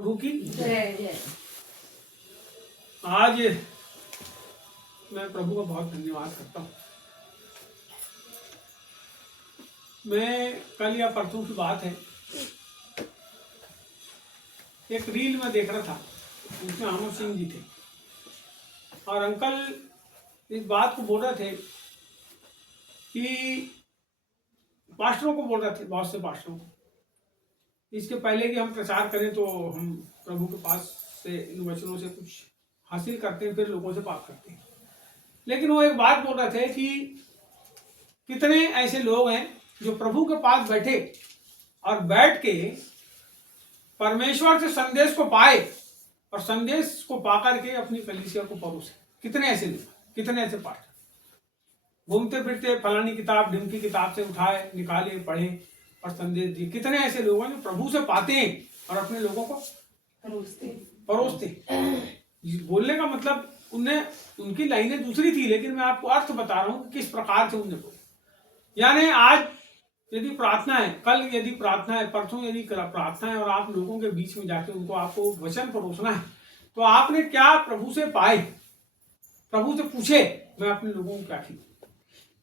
प्रभु की जय। आज मैं प्रभु का बहुत धन्यवाद करता हूँ। मैं कल या परसों की बात है, एक रील में देख रहा था, उसमें आमर सिंह जी थे और अंकल इस बात को बोल रहे थे कि पास्टरों को बोल रहे थे, बहुत से पास्टरों को, इसके पहले कि हम प्रचार करें तो हम प्रभु के पास से इन वचनों से कुछ हासिल करते हैं, फिर लोगों से बात करते हैं। लेकिन वो एक बात बोल रहे थे कि कितने ऐसे लोग हैं जो प्रभु के पास बैठे और बैठ के परमेश्वर से संदेश को पाए और संदेश को पाकर के अपनी कलीसिया को परोसे। कितने ऐसे लोग, कितने ऐसे पास्टर घूमते फिरते फलानी किताब ढिमकी किताब से उठाए, निकाले, पढ़े और संदेश दिए। कितने ऐसे लोग हैं जो प्रभु से पाते हैं और अपने लोगों को परोसते। बोलने का मतलब उनकी लाइनें दूसरी थी, लेकिन मैं आपको अर्थ बता रहा हूँ किस प्रकार से उनने बोला। यानी आज यदि प्रार्थना है, कल यदि प्रार्थना है, परसों यदि प्रार्थना है और आप लोगों के बीच में जाके उनको आपको वचन परोसना है, तो आपने क्या प्रभु से पाए, प्रभु से पूछे मैं अपने लोगों को क्या खिलाऊं।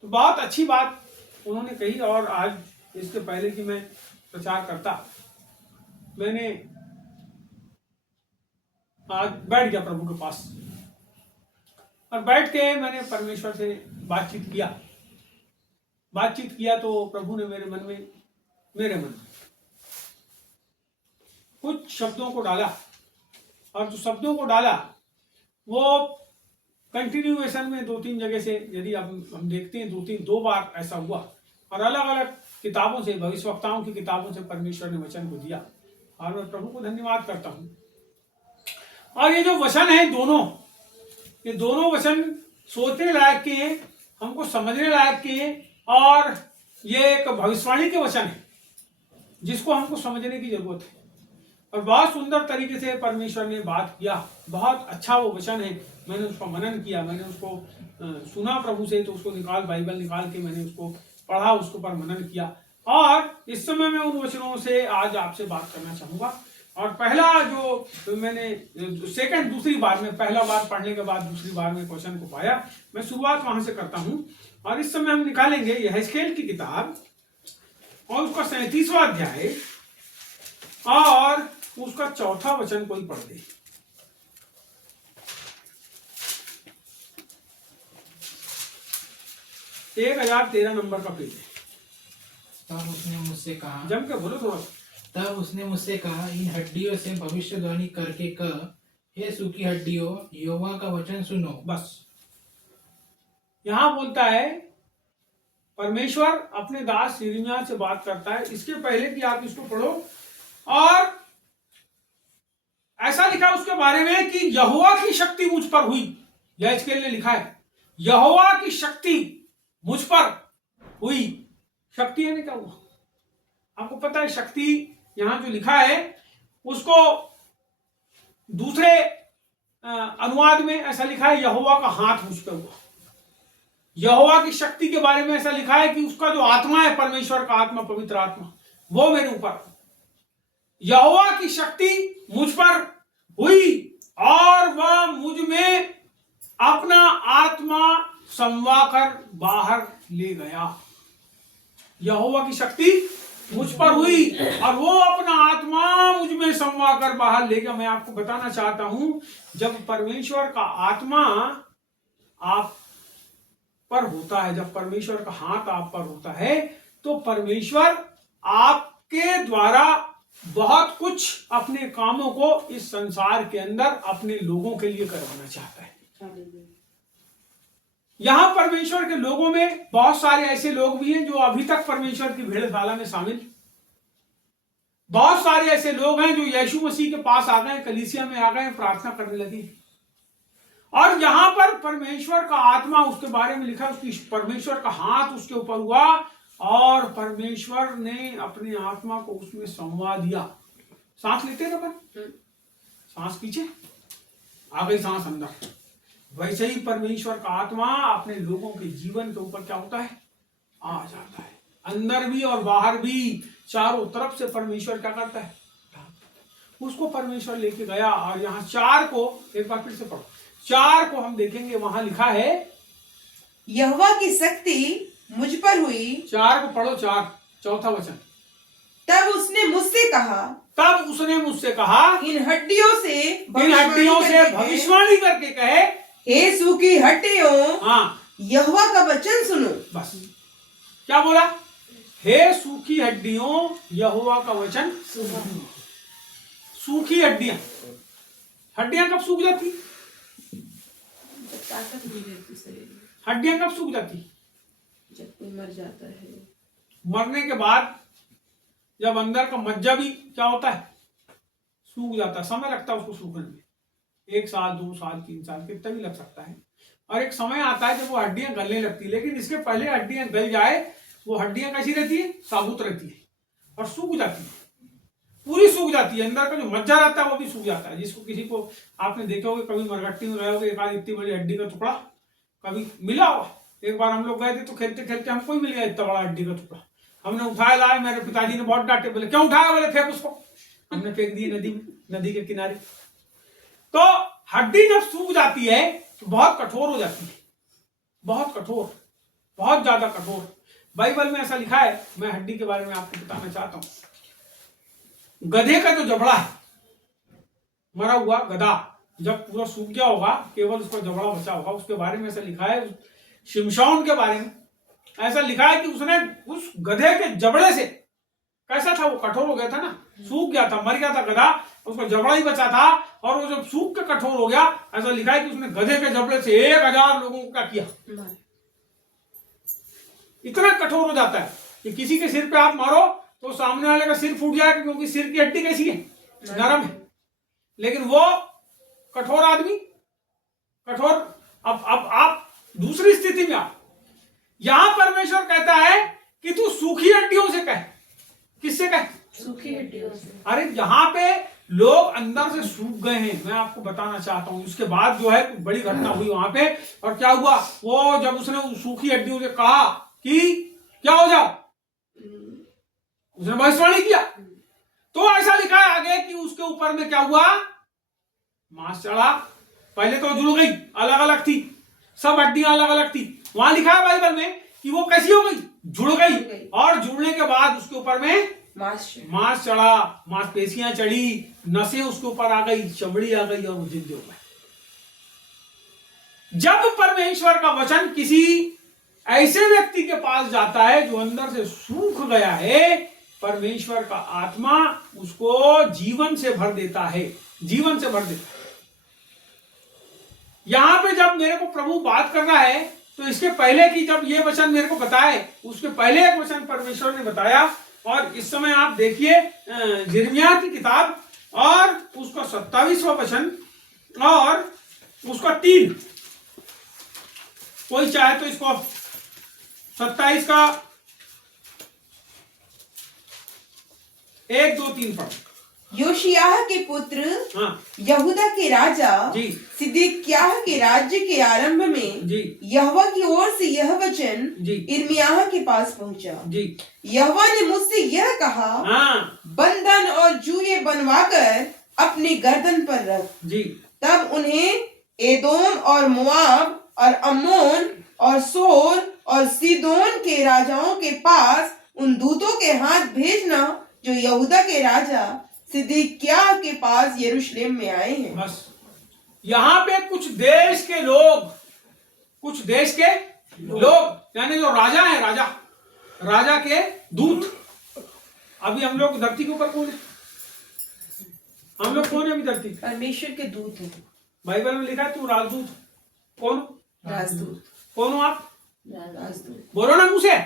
तो बहुत अच्छी बात उन्होंने कही। और आज इसके पहले कि मैं प्रचार करता, मैंने आज बैठ गया प्रभु के पास और बैठ के मैंने परमेश्वर से बातचीत किया तो प्रभु ने मेरे मन में कुछ शब्दों को डाला और जो शब्दों को डाला वो कंटिन्यूएशन में 2-3 जगह से, यदि हम देखते हैं 2 बार ऐसा हुआ और अलग अलग किताबों से, भविष्यवक्ताओं की किताबों से परमेश्वर ने वचन को दिया और मैं प्रभु को धन्यवाद करता हूँ। और ये जो वचन है ये दोनों वचन सोचने लायक के हैं, हमको समझने लायक के हैं और ये एक भविष्यवाणी के वचन है जिसको हमको समझने की जरूरत है। और बहुत सुंदर तरीके से परमेश्वर ने बात किया, बहुत अच्छा वो वचन है। मैंने उसको मनन किया, मैंने उसको सुना प्रभु से, तो उसको बाइबल निकाल के मैंने उसको पढ़ा, उसके ऊपर मनन किया। और इस समय मैं उन वचनों से आज आपसे बात करना चाहूँगा। और पहला जो मैंने दूसरी बार में, पहला बार पढ़ने के बाद दूसरी बार में क्वेश्चन को पाया, मैं शुरुआत वहां से करता हूँ। और इस समय हम निकालेंगे यहेजकेल की किताब और उसका 37वां अध्याय और उसका 4था वचन कोई पढ़ दे। एक 1013 नंबर का पेज है। तब उसने मुझसे कहा, जम के बोलो थोड़ा। तब उसने मुझसे कहा, इन हड्डियों से भविष्यवाणी करके कह, हे सूखी हड्डियों, यहोवा का वचन सुनो। बस यहां बोलता है परमेश्वर अपने दास यिर्मयाह से बात करता है। इसके पहले कि आप इसको पढ़ो, और ऐसा लिखा उसके बारे में कि यहोवा की शक्ति मुझ पर हुई। यहेजकेल ने लिखा है यहोवा की शक्ति मुझ पर हुई। शक्ति है ना, क्या हुआ आपको पता है? शक्ति यहां जो लिखा है उसको दूसरे अनुवाद में ऐसा लिखा है यहोवा का हाथ मुझ पर हुआ। यहोवा की शक्ति के बारे में ऐसा लिखा है कि उसका जो आत्मा है, परमेश्वर का आत्मा, पवित्र आत्मा, वो मेरे ऊपर। यहोवा की शक्ति मुझ पर हुई और वह मुझ में अपना आत्मा समवाकर बाहर ले गया। यहोवा की शक्ति मुझ पर हुई और वो अपना आत्मा मुझ में समवाकर बाहर ले गया। मैं आपको बताना चाहता हूं, जब परमेश्वर का आत्मा आप पर होता है, जब परमेश्वर का हाथ आप पर होता है, तो परमेश्वर आपके द्वारा बहुत कुछ अपने कामों को इस संसार के अंदर अपने लोगों के लिए करवाना चाहता है। यहां परमेश्वर के लोगों में बहुत सारे ऐसे लोग भी हैं जो अभी तक परमेश्वर की भेड़शाला में शामिल। बहुत सारे ऐसे लोग हैं जो यीशु मसीह के पास आ गए, कलीसिया में आ गए, प्रार्थना करने लगे। और यहां पर परमेश्वर का आत्मा, उसके बारे में लिखा, उसकी परमेश्वर का हाथ उसके ऊपर हुआ और परमेश्वर ने अपने आत्मा को उसमें समवा दिया। सांस लेते हैं ना, सांस पीछे आ गई, सांस अंदर। वैसे ही परमेश्वर का आत्मा अपने लोगों के जीवन के ऊपर क्या होता है? आ जाता है। अंदर भी और बाहर भी, चारों तरफ से परमेश्वर क्या करता है? उसको परमेश्वर लेके गया। और यहाँ 4 को एक बार फिर से पढ़ो, 4 को हम देखेंगे, वहां लिखा है, यहोवा की शक्ति मुझ पर हुई। 4 को पढ़ो, 4 चौथा वचन। तब उसने मुझसे कहा, तब उसने मुझसे कहा, इन हड्डियों से भविष्यवाणी करके कहे, हे सूखी हड्डियों, हाँ यहोवा का वचन सुनो। बस क्या बोला, हे सूखी हड्डियों यहोवा का वचन सुनो। सूखी हड्डियां, हड्डियां कब सूख जाती, ताकत नहीं रहती शरीर में, हड्डियां कब सूख जाती, जब कोई मर जाता है। मरने के बाद जब अंदर का मज्जा भी क्या होता है, सूख जाता है। समय लगता है उसको सूखने में, 1 साल 2 साल 3 साल कितना भी लग सकता है। और एक समय आता है जब वो हड्डियां गलने लगती है, लेकिन इसके पहले हड्डियां गल जाए, वो हड्डियां कैसी रहती है, साबुत रहती है और सूख जाती है, पूरी सूख जाती है। अंदर का जो मज्जा रहता है वो भी सूख जाता है। जिसको किसी को आपने देखा होगा, कभी मरघट्टी में गए होगे, एक आध इतनी बड़ी हड्डी का टुकड़ा कभी मिला होगा। एक बार हम लोग गए थे तो खेलते खेलते हमको ही मिल गया इतना बड़ा हड्डी का टुकड़ा। हमने उठाया, लाए, मेरे पिताजी ने बहुत डांटे, बोले क्यों उठाया, बोले फेंक उसको। हमने फेंक दिए नदी में, नदी के किनारे। तो हड्डी जब सूख जाती है तो बहुत कठोर हो जाती है, बहुत कठोर, बहुत ज्यादा कठोर। बाइबल में ऐसा लिखा है, मैं हड्डी के बारे में आपको बताना चाहता हूं। गधे का जो जबड़ा है, मरा हुआ गधा जब पूरा सूख गया होगा, केवल उसका जबड़ा बचा होगा, उसके बारे में ऐसा लिखा है, शिमशोन के बारे में ऐसा लिखा है कि उसने उस गधे के जबड़े से, कैसा था वो, कठोर हो गया था ना, सूख गया था, मर गया था गधा, उसका जबड़ा ही बचा था, और वो जब सूख के कठोर हो गया, ऐसा लिखा है कि उसने गधे के जबड़े से 1000 लोगों को क्या किया। इतना कठोर हो जाता है कि किसी के सिर पे आप मारो तो सामने वाले का सिर फूट जाएगा, क्योंकि सिर की हड्डी कैसी है, नरम है। लेकिन वो कठोर आदमी, कठोर। अब आप दूसरी स्थिति में आप, यहां परमेश्वर कहता है कि तू सूखी हड्डियों से कह। किससे कह, सूखी हड्डियों से। अरे यहाँ पे लोग अंदर से सूख गए हैं, मैं आपको बताना चाहता हूं। उसके बाद जो है बड़ी घटना हुई वहां पे, और क्या हुआ, वो जब उसने सूखी हड्डियों से कहा कि क्या हो जाओ, उसने भविष्यवाणी किया, तो ऐसा लिखा है आगे कि उसके ऊपर में क्या हुआ, मांस चढ़ा। पहले तो जुड़ गई, अलग अलग थी, सब हड्डियां अलग अलग थी। वहां लिखा है बाइबल में कि वो कैसी हो गई, जुड़ गई, और जुड़ने के बाद उसके ऊपर में मांस चढ़ा, मांसपेशियां चढ़ी, नसें उसके ऊपर आ गई, चमड़ी आ गई, और वो जिंदे हो गए। जब परमेश्वर का वचन किसी ऐसे व्यक्ति के पास जाता है जो अंदर से सूख गया है, परमेश्वर का आत्मा उसको जीवन से भर देता है, जीवन से भर देता है। यहां पे जब मेरे को प्रभु बात कर रहा है, तो इसके पहले की जब ये वचन मेरे को बताए, उसके पहले एक वचन परमेश्वर ने बताया। और इस समय आप देखिए यिर्मयाह की किताब और उसका 27वां वचन और उसका 3, कोई चाहे तो इसको 27 का 1 2 3 पढ़ो। योशियाह के पुत्र, हाँ यहूदा के राजा जी, सिदकिय्याह के राज्य के आरंभ में जी, यहोवा की ओर से यह वचन जी, यिर्मयाह के पास पहुंचा। जी, यहोवा ने मुझसे यह कहा, हाँ बंधन और जूए बनवाकर अपने गर्दन पर रख। जी, तब उन्हें एदोम और मोआब और अम्मोन और सोर और सीदोन के राजाओं के पास उन दूतों के हाथ भेजना जो यहूदा के राजा सिदकिय्याह के पास यरूशलेम में आए हैं। बस यहाँ पे कुछ देश के लोग, कुछ देश के लोग यानी जो राजा है, राजा के दूत। अभी हम लोग धरती के ऊपर कौन है, हम लोग कौन है अभी धरती, परमेश्वर के दूत हैं। बाइबल में लिखा है तू राजदूत। कौन, राजदूत। कौन हो आप, राजदूत। बोलो ना मुंह से,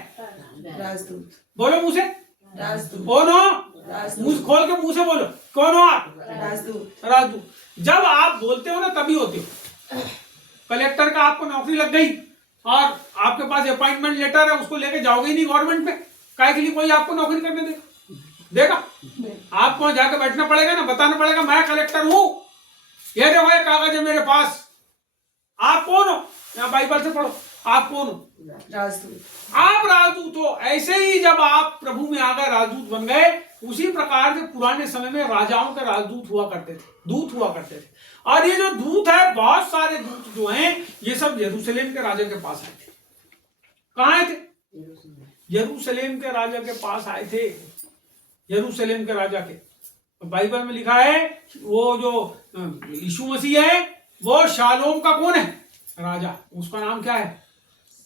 राजदूत। बोलो मुंह से, राजदूत। कौन हो, राजदूत। मुंह खोल के मुंह से बोलो, कौन हो आप, राजदूत। राजदूत। जब आप बोलते हो ना तभी होते हो। कलेक्टर का आपको नौकरी लग गई और आपके पास अपॉइंटमेंट लेटर है, उसको लेके जाओगे ही नहीं गवर्नमेंट में, काहे के लिए कोई आपको नौकरी करने देगा? आपको वहां जाकर बैठना पड़ेगा ना, बताना पड़ेगा मैं कलेक्टर हूं, ये देखो ये कागज है मेरे पास। आप कौन हो, यहाँ बाइबल से पढ़ो, आप कौन हो? राजदूत। आप राजदूत हो। ऐसे ही जब आप प्रभु में आकर राजदूत बन गए, उसी प्रकार से पुराने समय में राजाओं के राजदूत हुआ करते थे, दूत हुआ करते थे। और ये जो दूत है, बहुत सारे दूत जो हैं, ये सब यरूशलेम के राजा के पास आए थे। कहाँ आए थे? यरूशलेम के राजा के पास आए थे। यरूशलेम के राजा के, बाइबल में लिखा है वो जो यीशु मसीह है, वो शालोम का कौन है? राजा। उसका नाम क्या है?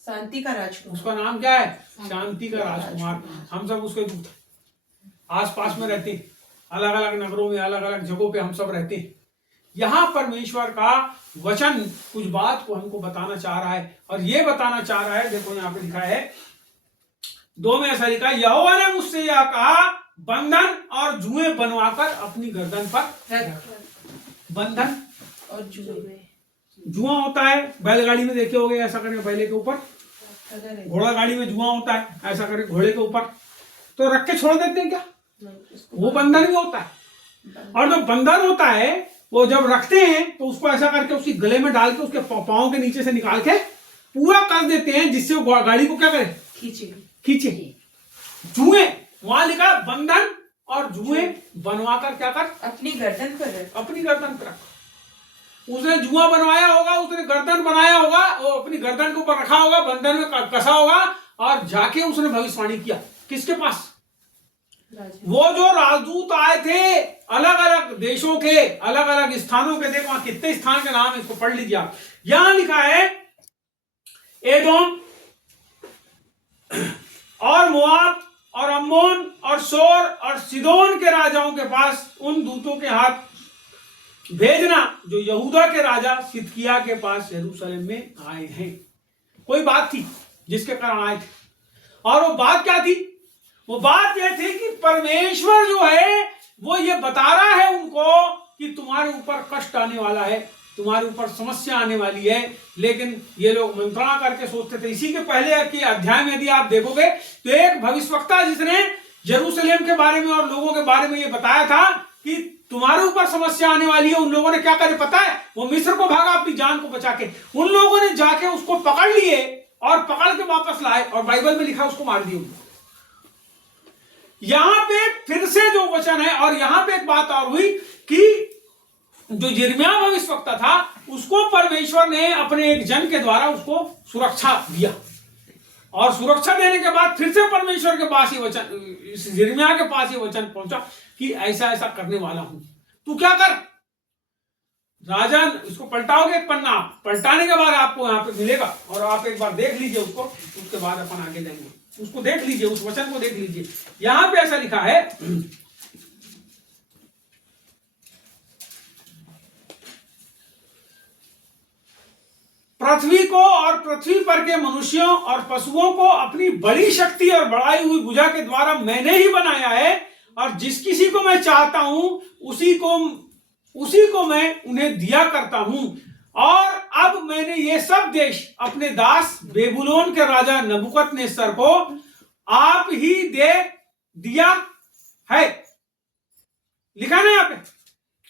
शांति का राजकुमार। उसका नाम क्या है? शांति का राजकुमार। हम सब उसके दूत हैं। आस पास में रहते हैं, अलग अलग नगरों में, अलग अलग जगहों पे हम सब रहते हैं। यहाँ परमेश्वर का वचन कुछ बात को हमको बताना चाह रहा है, और ये बताना चाह रहा है, देखो यहाँ पे लिखा है 2 में ऐसा लिखा है, यहोवा ने मुझसे यह कहा, बंधन और जुएं बनवाकर अपनी गर्दन पर। बंधन और जुए। जुआ होता है, बैलगाड़ी में देखे होगे, ऐसा करके बैले के ऊपर, घोड़ा गाड़ी में जुआ होता है, ऐसा करके घोड़े के ऊपर तो रख के छोड़ देते हैं क्या? वो बंधन भी होता है। और जो बंधन होता है, वो जब रखते हैं तो उसको ऐसा करके उसकी गले में डाल के उसके पाँव के नीचे से निकाल के पूरा कर देते हैं, जिससे वो गाड़ी को क्या करे? खींचे। जुए, वहां लिखा बंधन और जुए बनवाकर क्या कर? अपनी गर्दन पर रख। अपनी गर्दन पर रख। उसने जुआ बनवाया होगा, उसने गर्दन बनाया होगा, वो अपनी गर्दन के ऊपर रखा होगा, बंधन में कसा होगा, और जाके उसने भविष्यवाणी किया। किसके पास? वो जो राजदूत आए थे अलग अलग देशों के, अलग अलग स्थानों के। देखो वहां कितने स्थान के नाम है, इसको पढ़ लीजिए आप। यहां लिखा है एदोम और मोआब और अम्मोन और सोर और सीदोन के राजाओं के पास उन दूतों के हाथ भेजना जो यहूदा के राजा सिदकिय्याह के पास यरूशलेम में आए हैं। कोई बात थी जिसके कारण आए थे, और वो बात क्या थी? वो बात यह थी कि परमेश्वर जो है वो ये बता रहा है उनको कि तुम्हारे ऊपर कष्ट आने वाला है, तुम्हारे ऊपर समस्या आने वाली है। लेकिन ये लोग मंत्रणा करके सोचते थे। इसी के पहले के अध्याय में यदि आप देखोगे तो एक भविष्यवक्ता जिसने यरूशलेम के बारे में और लोगों के बारे में ये बताया था कि तुम्हारे ऊपर समस्या आने वाली है, उन लोगों ने क्या करे पता है? वो मिस्र को भागा अपनी जान को बचा के। उन लोगों ने जाके उसको पकड़ लिए और पकड़ के वापस लाए, और बाइबल में लिखा उसको मार दिया। यहां पे फिर से जो वचन है, और यहां पे एक बात और हुई कि जो यिर्मयाह भविष्यवक्ता था उसको परमेश्वर ने अपने एक जन के द्वारा उसको सुरक्षा दिया, और सुरक्षा देने के बाद फिर से परमेश्वर के पास ये वचन, यिर्मयाह के पास ये वचन पहुंचा कि ऐसा ऐसा करने वाला हूं, तू क्या कर। राजा इसको पलटाओगे, एक पन्ना पलटाने के बाद आपको यहाँ पे मिलेगा, और आप एक बार देख लीजिए उसको, उसके बाद अपन आगे जाएंगे। उसको देख लीजिए, उस वचन को देख लीजिए। यहां पे ऐसा लिखा है, पृथ्वी को और पृथ्वी पर के मनुष्यों और पशुओं को अपनी बड़ी शक्ति और बढ़ाई हुई भुजा के द्वारा मैंने ही बनाया है, और जिस किसी को मैं चाहता हूं उसी को मैं उन्हें दिया करता हूं। और अब मैंने ये सब देश अपने दास बेबुलोन के राजा नबूकदनेस्सर को आप ही दे दिया है। लिखा ना यहाँ पे,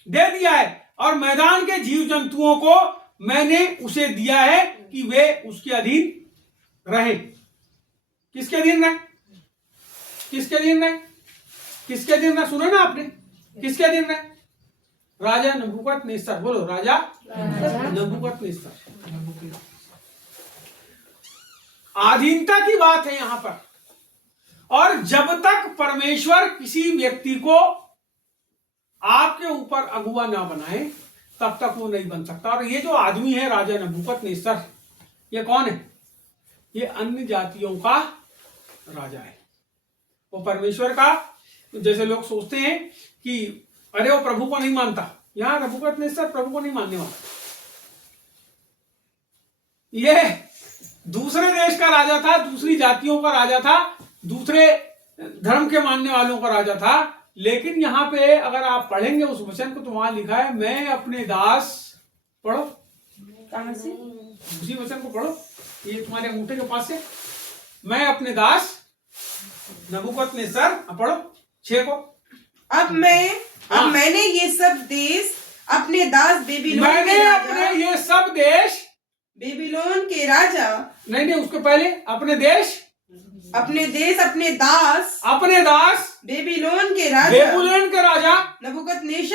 दे दिया है। और मैदान के जीव जंतुओं को मैंने उसे दिया है कि वे उसके अधीन रहे। किसके अधीन रहे? किसके अधीन रहे? किसके अधीन रहे? सुने ना आपने, किसके अधीन रहे? राजा नबूकदनेस्सर। बोलो, राजा नबूकदनेस्सर। अधीनता की बात है यहां पर। और जब तक परमेश्वर किसी व्यक्ति को आपके ऊपर अगुवा ना बनाए तब तक वो नहीं बन सकता। और ये जो आदमी है राजा नबूकदनेस्सर, ये कौन है? ये अन्य जातियों का राजा है। वो परमेश्वर का, जैसे लोग सोचते हैं कि अरे वो प्रभु को नहीं मानता, यहां नबूकदनेस्सर प्रभु को नहीं मानने वाला। ये दूसरे देश का राजा था, दूसरी जातियों का राजा था, दूसरे धर्म के मानने वालों का राजा था। लेकिन यहां पे अगर आप पढ़ेंगे उस वचन को तो वहां लिखा है, मैं अपने दास, पढ़ो कहां से? उसी वचन को पढ़ो, ये तुम्हारे अंगूठे के पास से, मैं अपने दास नबूकदनेस्सर, पढ़ो 6 को। अब मैंने ये सब देश अपने दास बेबीलोन मैंने अपने ये सब देश बेबीलोन के राजा नहीं, उसके पहले अपने देश, अपने दास बेबीलोन के राजा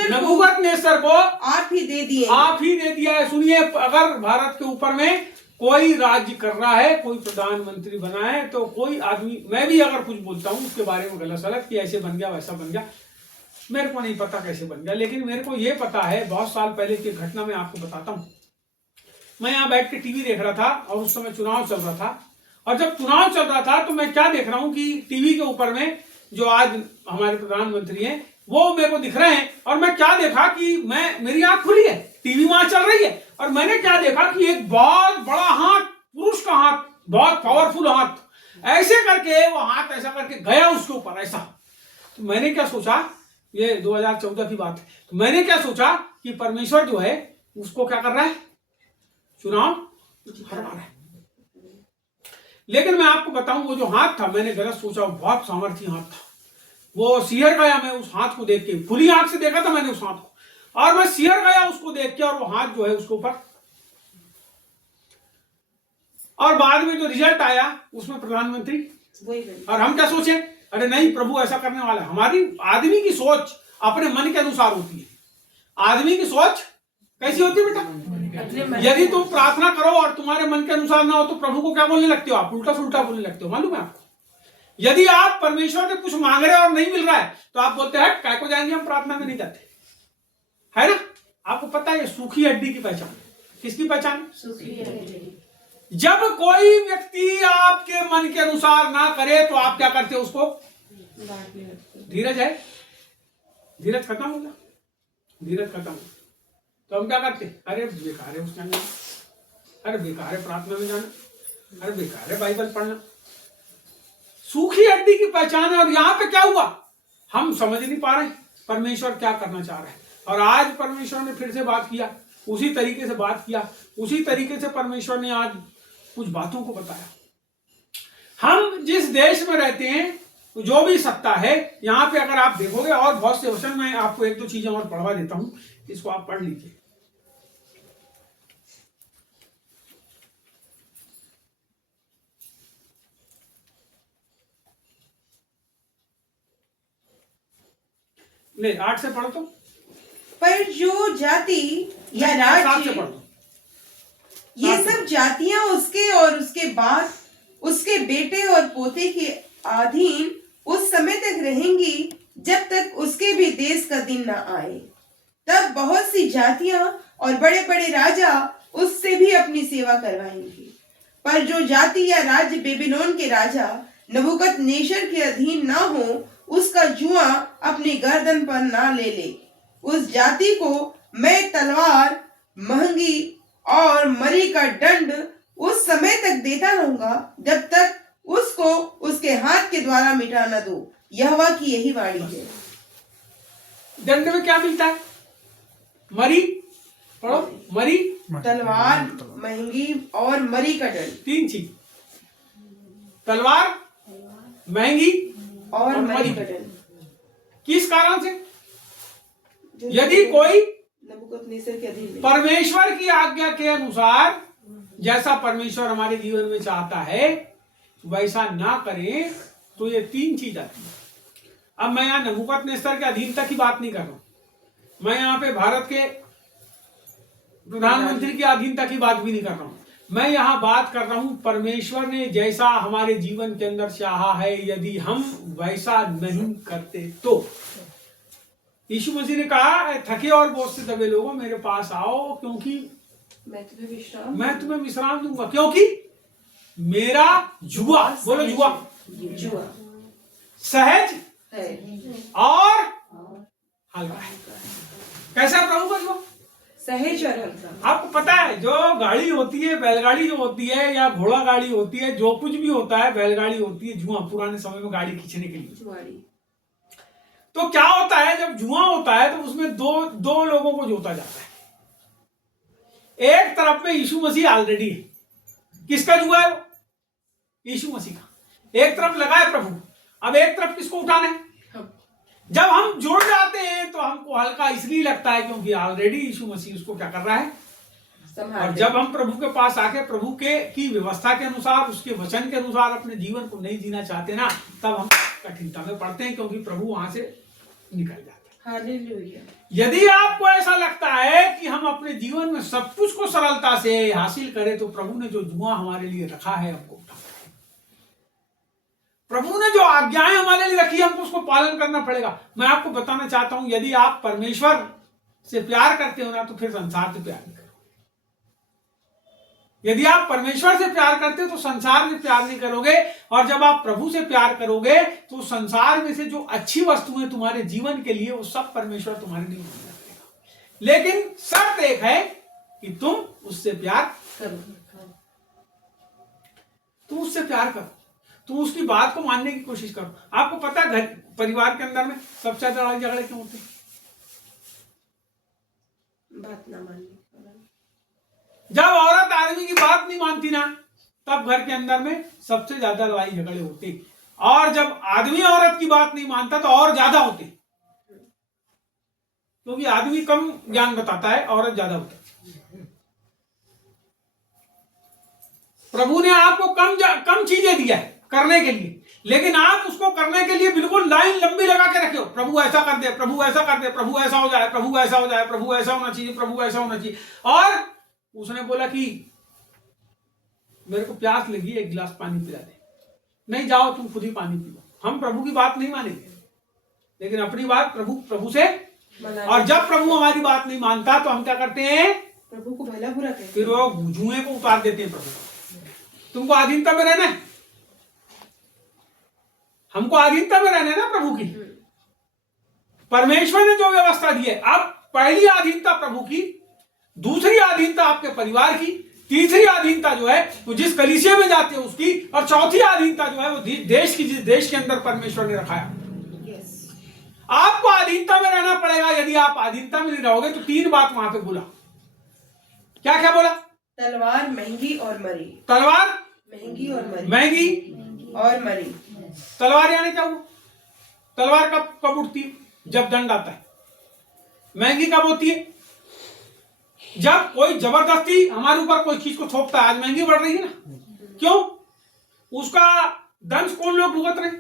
नबूकदनेस्सर को आप ही दे दिया है। सुनिए, अगर भारत के ऊपर में कोई राज्य कर रहा है, कोई प्रधानमंत्री बना है, तो कोई आदमी, मैं भी अगर कुछ बोलता हूँ उसके बारे में गलत सलत कि ऐसे बन गया वैसा बन गया, मेरे को नहीं पता कैसे बन गया, लेकिन मेरे को ये पता है बहुत साल पहले की घटना मैं आपको बताता हूँ। मैं यहाँ बैठ के टीवी देख रहा था और उस समय चुनाव चल रहा था, और जब चुनाव चल रहा था तो मैं क्या देख रहा हूँ कि टीवी के ऊपर में जो आज हमारे प्रधानमंत्री हैं वो मेरे को दिख रहे हैं, और मैं क्या देखा कि मेरी आंख खुली है, टीवी वहां चल रही है, और मैंने क्या देखा कि एक बहुत बड़ा हाथ, पुरुष का हाथ, बहुत पावरफुल हाथ, ऐसे करके वो हाथ ऐसा करके गया उसके ऊपर ऐसा। तो मैंने क्या सोचा, ये 2014 की बात है, तो मैंने क्या सोचा कि परमेश्वर जो है उसको क्या कर रहा है, चुनाव हरा रहा है। लेकिन मैं आपको बताऊं, वो जो हाथ था, मैंने गलत सोचा, वो बहुत सामर्थ्य हाथ था, वो सिहर गया। मैं उस हाथ को देख के, खुली आंख से देखा था मैंने उस हाथ को, और मैं सिहर गया उसको देख के, और वो हाथ जो है उसके ऊपर, और बाद में जो रिजल्ट आया उसमें प्रधानमंत्री, और हम क्या सोचे, अरे नहीं, प्रभु ऐसा करने वाला है। हमारी आदमी की सोच अपने मन के अनुसार होती है। आदमी की सोच कैसी होती है बेटा? यदि तुम प्रार्थना करो और तुम्हारे मन के अनुसार ना हो तो प्रभु को क्या बोलने लगते हो आप? उल्टा सुल्टा बोलने लगते हो, मालूम है आपको? यदि आप परमेश्वर से कुछ मांग रहे हो और नहीं मिल रहा है तो आप बोलते हैं काय को जाएंगे, हम प्रार्थना में नहीं जाते, है ना? आपको पता है सूखी हड्डी की पहचान। किसकी पहचान? सूखी हड्डी। जब कोई व्यक्ति आपके मन के अनुसार ना करे तो आप क्या करते हो? उसको धीरज है, धीरज खत्म हो गया, धीरज खत्म हो, तो हम क्या करते? अरे बेकार है उसके अंदर, अरे बेकार है प्रार्थना में जाना, अरे बेकार है बाइबल पढ़ना। सूखी हड्डी की पहचान है। और यहां पे क्या हुआ, हम समझ नहीं पा रहे परमेश्वर क्या करना चाह रहे हैं। और आज परमेश्वर ने फिर से बात किया, उसी तरीके से बात किया, उसी तरीके से परमेश्वर ने आज कुछ बातों को बताया। हम जिस देश में रहते हैं, जो भी सत्ता है, यहाँ पे अगर आप देखोगे, और बहुत से वचन, मैं आपको एक दो चीजें और पढ़वा देता हूं, इसको आप पढ़ लीजिए। ले 8 से पढ़ो तो। पर जो जाति या 7 से राज्य, पढ़ दो। ये सब जातियां उसके और उसके बाद उसके बेटे और पोते के अधीन उस समय तक रहेंगी जब तक उसके भी देश का दिन न आए। तब बहुत सी जातियां और बड़े बड़े राजा उससे भी अपनी सेवा करवाएंगे। पर जो जाति या राज्य बेबीलोन के राजा नबूकदनेस्सर के अधीन ना हो, उसका जुआ अपनी गर्दन पर ना ले। उस जाति को मैं तलवार, महंगी और मरी का दंड उस समय तक देता रहूंगा जब तक उसको उसके हाथ के द्वारा मिटा न दो। यहोवा की यही वाणी है। दंड में क्या मिलता है? मरी, पढ़ो, मरी, तलवार, महंगी और मरी का दंड। 3 चीज, तलवार, महंगी और मरी का दंड। किस कारण से? यदि कोई नबूकदनेस्सर के अधीन नहीं। परमेश्वर की आज्ञा के अनुसार, जैसा परमेश्वर हमारे जीवन में चाहता है वैसा ना करें तो ये 3 चीज आती है। अब मैं यहाँ नबूकदनेस्सर के अधीनता की बात नहीं कर रहा हूं, मैं यहाँ पे भारत के प्रधानमंत्री की अधीनता की बात भी नहीं कर रहा हूं। मैं यहाँ बात कर रहा हूं परमेश्वर ने जैसा हमारे जीवन के अंदर चाहा है, यदि हम वैसा नहीं करते तो। यीशु मसीह ने कहा, थके और बोझ से दबे लोगों मेरे पास आओ, क्योंकि मैं तुम्हें विश्राम दूंगा। क्योंकि मेरा जुआ, बोलो जुआ, सहज और हल्का है। कैसा प्रभु का जुआ? सहज और हल्का। आपको पता है जो गाड़ी होती है, बैलगाड़ी जो होती है या घोड़ा गाड़ी होती है, जो कुछ भी होता है, बैलगाड़ी होती है, जुआ, पुराने समय में गाड़ी खींचने के लिए। तो क्या होता है, जब जुआ होता है तो उसमें दो लोगों को जोता जाता है। एक तरफ में यीशु मसीह ऑलरेडी है। किसका जुआ है वो? यीशु मसीह का। एक तरफ लगा है प्रभु, अब एक तरफ किसको उठाना है? जब हम जुड़ जाते हैं तो हमको हल्का इसलिए लगता है क्योंकि ऑलरेडी यीशु मसीह उसको क्या कर रहा है? और जब हम प्रभु के पास आके प्रभु के की व्यवस्था के अनुसार, उसके वचन के अनुसार अपने जीवन को नहीं जीना चाहते ना, तब हम कठिनता में पड़ते हैं, क्योंकि प्रभु वहां से निकल जाते हैं। हालेलुया। यदि आपको ऐसा लगता है कि हम अपने जीवन में सब कुछ को सरलता से हासिल करें, तो प्रभु ने जो जुआ हमारे लिए रखा है हमको उठाना है। प्रभु ने जो आज्ञाएं हमारे लिए रखी है, हमको उसको पालन करना पड़ेगा। मैं आपको बताना चाहता हूं, यदि आप परमेश्वर से प्यार करते हो ना, तो फिर संसार से प्यार नहीं करो। यदि आप परमेश्वर से प्यार करते हो तो संसार से प्यार नहीं करोगे, और जब आप प्रभु से प्यार करोगे तो संसार में से जो अच्छी वस्तुएं तुम्हारे जीवन के लिए, वो सब परमेश्वर तुम्हारे लिए करेगा। लेकिन शर्त एक है कि तुम उससे प्यार करो, तुम उससे प्यार करो, तुम उसकी बात को मानने की कोशिश करो। आपको पता है घर परिवार के अंदर में सबसे ज्यादा लड़ाई झगड़े क्यों होते हैं? बात ना मानने। जब औरत आदमी की बात नहीं मानती ना, तब घर के अंदर में सबसे ज्यादा लड़ाई झगड़े होते। और जब आदमी औरत की बात नहीं मानता तो और ज्यादा होते, क्योंकि आदमी कम ज्ञान बताता है, औरत ज्यादा बताती है। प्रभु ने आपको कम चीजें दिया है करने के लिए, लेकिन आप उसको करने के लिए बिल्कुल लाइन लंबी लगा के रखे हो। प्रभु ऐसा कर दे, प्रभु ऐसा कर दे, प्रभु ऐसा हो जाए, प्रभु ऐसा हो जाए, प्रभु ऐसा होना चाहिए, प्रभु ऐसा होना चाहिए। और उसने बोला कि मेरे को प्यास लगी, एक गिलास पानी पिला दे। नहीं, जाओ तुम खुद ही पानी पी लो। हम प्रभु की बात नहीं मानेंगे, लेकिन अपनी बात प्रभु से। और जब प्रभु हमारी बात नहीं मानता तो हम क्या करते हैं? प्रभु को भला बुरा कहते हैं, फिर वो जुए को उतार देते हैं। प्रभु तुमको अधीनता में रहना है, हमको अधीनता में रहना है ना प्रभु की। परमेश्वर ने जो व्यवस्था दी है, अब पहली अधीनता प्रभु की, दूसरी अधीनता आपके परिवार की, तीसरी अधीनता जो है वो जिस कलीसिया में जाते हैं उसकी, और चौथी अधीनता जो है वो देश की, जिस देश के अंदर परमेश्वर ने रखा है। आपको अधीनता में रहना पड़ेगा। यदि आप अधीनता में नहीं रहोगे तो तीन बात वहां पे बोला। क्या क्या बोला? तलवार महंगी और मरी। तलवार महंगी और मरी। महंगी और मरी। तलवार यानी क्या हुआ? तलवार कब उठती है? जब दंड आता है। महंगी कब होती है? जब कोई जबरदस्ती हमारे ऊपर कोई चीज को थोपता है। आज महंगी बढ़ रही है ना, क्यों? उसका दंश कौन लोग भुगत रहे?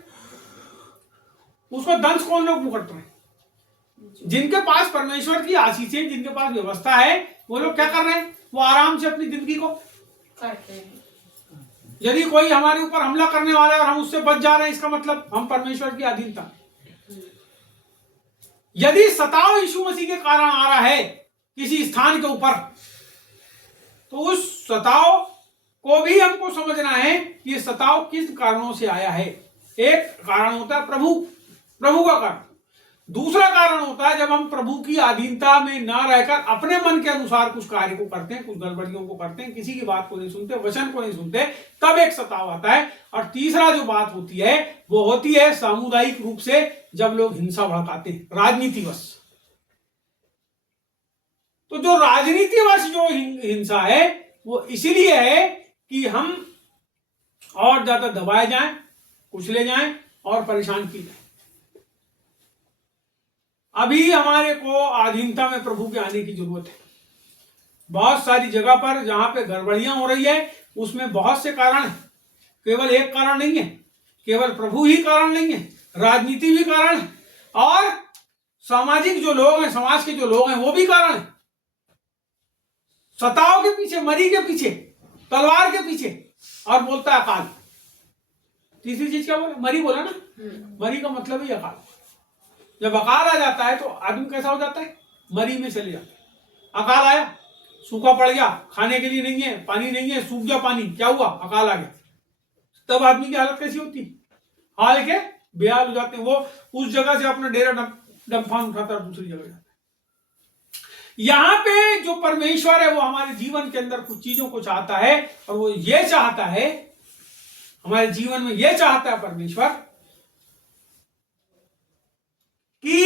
उसको दंश कौन लोग भुगत रहे? जिनके पास परमेश्वर की आशीषें, जिनके पास व्यवस्था है, वो लोग क्या कर रहे हैं? वो आराम से अपनी जिंदगी को काटते हैं। यदि कोई हमारे ऊपर हमला करने वाला है और हम उससे बच जा रहे हैं, इसका मतलब हम परमेश्वर की अधीनता। यदि सताव यीशु मसीह के कारण आ रहा है किसी स्थान के ऊपर, तो उस सताव को भी हमको समझना है कि ये सताव किस कारणों से आया है। एक कारण होता है प्रभु का कारण। दूसरा कारण होता है जब हम प्रभु की अधीनता में ना रहकर अपने मन के अनुसार कुछ कार्य को करते हैं, कुछ गड़बड़ियों को करते हैं, किसी की बात को नहीं सुनते, वचन को नहीं सुनते, तब एक सताव आता है। और तीसरा जो बात होती है वो होती है सामुदायिक रूप से, जब लोग हिंसा भड़काते हैं राजनीतिवश। तो जो राजनीतिवश जो हिंसा है वो इसीलिए है कि हम और ज्यादा दबाए जाएं, कुचले जाएं और परेशान किए जाएं। अभी हमारे को अधीनता में प्रभु के आने की जरूरत है। बहुत सारी जगह पर जहां पे गड़बड़ियां हो रही है, उसमें बहुत से कारण है, केवल एक कारण नहीं है, केवल प्रभु ही कारण नहीं है, राजनीति भी कारण है, और सामाजिक जो लोग हैं, समाज के जो लोग हैं, वो भी कारण है। सताव के पीछे, मरी के पीछे, तलवार के पीछे, और बोलता है अकाल। तीसरी चीज क्या बोला? मरी बोला ना। मरी का मतलब ही अकाल। जब अकाल आ जाता है तो आदमी कैसा हो जाता है? मरी में चले जाता है। अकाल आया, सूखा पड़ गया, खाने के लिए नहीं है, पानी नहीं है, सूख गया पानी, क्या हुआ? अकाल आ गया। तब आदमी की हालत कैसी होती? हाल के बेहाल हो जाते हैं। वो उस जगह से अपना डेरा डंफान उठाता है, दूसरी जगह जाता है। यहां पे जो परमेश्वर है वो हमारे जीवन के अंदर कुछ चीजों को चाहता है, और वो ये चाहता है, हमारे जीवन में ये चाहता है परमेश्वर कि